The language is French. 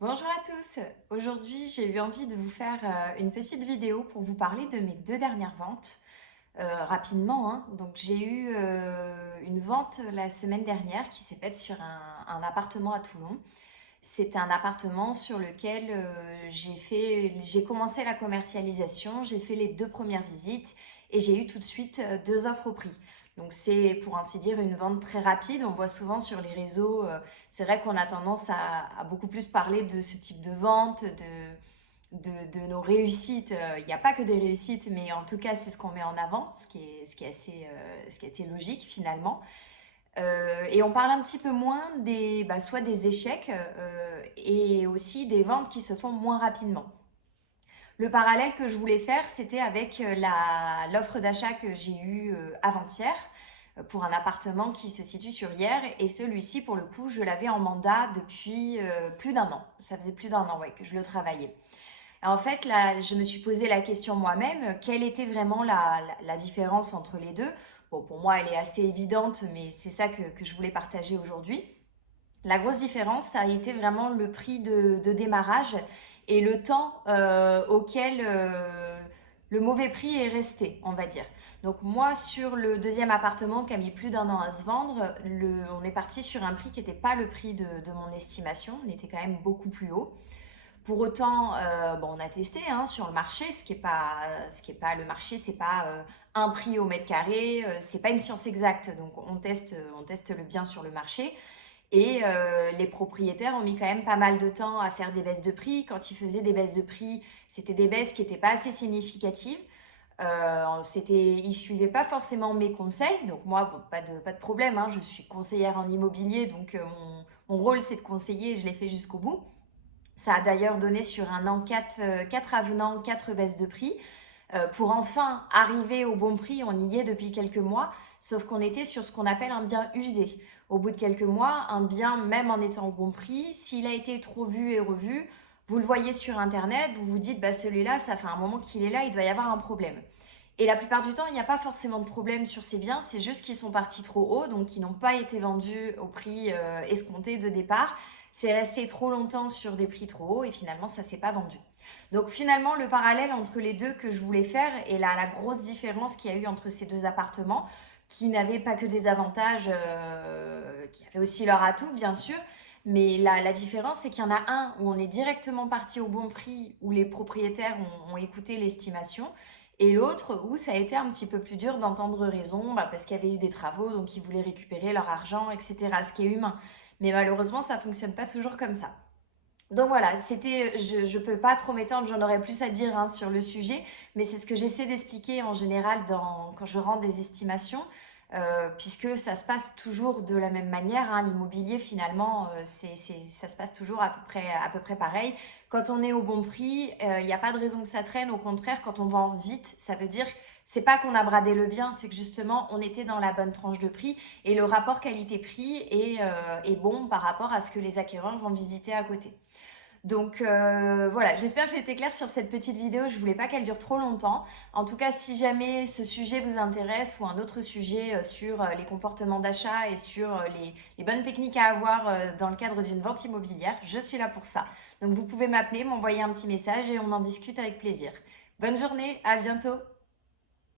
Bonjour à tous. Aujourd'hui, j'ai eu envie de vous faire une petite vidéo pour vous parler de mes deux dernières ventes. Rapidement, hein. Donc, j'ai eu une vente la semaine dernière qui s'est faite sur un appartement à Toulon. C'est un appartement sur lequel j'ai commencé la commercialisation, j'ai fait les deux premières visites et j'ai eu tout de suite deux offres au prix. Donc c'est pour ainsi dire une vente très rapide. On voit souvent sur les réseaux, c'est vrai qu'on a tendance à beaucoup plus parler de ce type de vente, de nos réussites. Il n'y a pas que des réussites, mais en tout cas c'est ce qu'on met en avant, ce qui est assez logique finalement. Et on parle un petit peu moins soit des échecs et aussi des ventes qui se font moins rapidement. Le parallèle que je voulais faire, c'était avec l'offre d'achat que j'ai eue avant-hier pour un appartement qui se situe sur Hyères. Et celui-ci, pour le coup, je l'avais en mandat depuis plus d'un an. Ça faisait plus d'un an, ouais, que je le travaillais. En fait, là, je me suis posé la question moi-même, quelle était vraiment la différence entre les deux. Bon, pour moi, elle est assez évidente, mais c'est ça que je voulais partager aujourd'hui. La grosse différence, ça a été vraiment le prix de démarrage et le temps auquel le mauvais prix est resté, on va dire. Donc moi, sur le deuxième appartement qui a mis plus d'un an à se vendre, on est parti sur un prix qui n'était pas le prix de mon estimation, on était quand même beaucoup plus haut. Pour autant, on a testé hein, sur le marché, ce qui est pas le marché, c'est pas un prix au mètre carré, c'est pas une science exacte, donc on teste le bien sur le marché. Et les propriétaires ont mis quand même pas mal de temps à faire des baisses de prix. Quand ils faisaient des baisses de prix, c'était des baisses qui n'étaient pas assez significatives. Ils ne suivaient pas forcément mes conseils. Donc moi, bon, pas de problème, hein, je suis conseillère en immobilier, donc mon rôle c'est de conseiller et je l'ai fait jusqu'au bout. Ça a d'ailleurs donné sur un an 4 avenants, 4 baisses de prix. Pour enfin arriver au bon prix, on y est depuis quelques mois, sauf qu'on était sur ce qu'on appelle un bien usé. Au bout de quelques mois, un bien, même en étant au bon prix, s'il a été trop vu et revu, vous le voyez sur Internet, vous vous dites, bah celui-là, ça fait un moment qu'il est là, il doit y avoir un problème. Et la plupart du temps, il n'y a pas forcément de problème sur ces biens, c'est juste qu'ils sont partis trop haut, donc ils n'ont pas été vendus au prix escompté de départ. C'est resté trop longtemps sur des prix trop hauts et finalement, ça ne s'est pas vendu. Donc finalement, le parallèle entre les deux que je voulais faire et la grosse différence qu'il y a eu entre ces deux appartements, qui n'avaient pas que des avantages, qui avaient aussi leurs atouts bien sûr, mais la différence c'est qu'il y en a un où on est directement parti au bon prix, où les propriétaires ont écouté l'estimation, et l'autre où ça a été un petit peu plus dur d'entendre raison, parce qu'il y avait eu des travaux, donc ils voulaient récupérer leur argent, etc. Ce qui est humain. Mais malheureusement, ça ne fonctionne pas toujours comme ça. Donc voilà, je peux pas trop m'étendre, j'en aurais plus à dire hein, sur le sujet, mais c'est ce que j'essaie d'expliquer en général quand je rends des estimations, puisque ça se passe toujours de la même manière, hein. L'immobilier finalement, ça se passe toujours à peu près pareil. Quand on est au bon prix, il n'y a pas de raison que ça traîne, au contraire, quand on vend vite, ça veut dire, c'est pas qu'on a bradé le bien, c'est que justement on était dans la bonne tranche de prix et le rapport qualité-prix est bon par rapport à ce que les acquéreurs vont visiter à côté. Donc voilà, j'espère que j'ai été claire sur cette petite vidéo. Je voulais pas qu'elle dure trop longtemps. En tout cas, si jamais ce sujet vous intéresse ou un autre sujet sur les comportements d'achat et sur les bonnes techniques à avoir dans le cadre d'une vente immobilière, je suis là pour ça. Donc vous pouvez m'appeler, m'envoyer un petit message et on en discute avec plaisir. Bonne journée, à bientôt!